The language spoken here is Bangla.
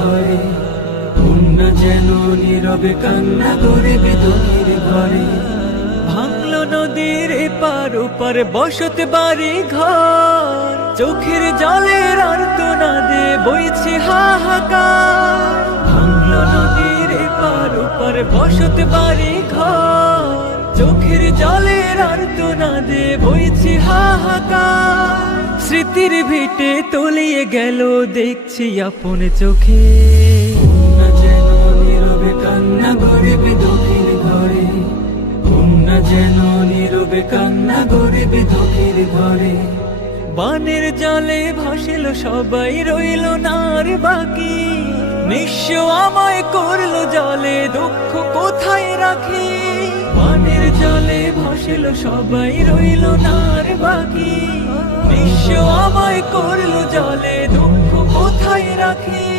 ঘরে, বন্যা যেন নীরবে কান্না গরিব দুঃখীর ঘরে। ভাঙলো নদীর এপার ওপার বসত বাড়ি ঘর, চোখের জলের আর্তনাদে বইছে হাহাকার। ভাঙলো নদীর এপার ওপার বসত বাড়ি ঘর, চোখের জলের আর্তনাদে বইছে হাহাকার। স্মৃতির ভিটে তলিয়ে গেল দেখছি আপন চোখে, বন্যা যেন নীরবে কান্না গরিব দুঃখীর ঘরে, বন্যা যেন নীরবে কান্না গরিব দুঃখীর ঘরে। বানের জলে ভাসিল সবাই, রইল না আর বাকি, নিঃস্ব আমায় করলো জলে, দুঃখ কোথায় রাখি। বানের জলে ভাসিল সবাই, রইল না আর বাকি, নিঃস্ব আমায় করলো জলে, দুঃখ কোথায় রাখি।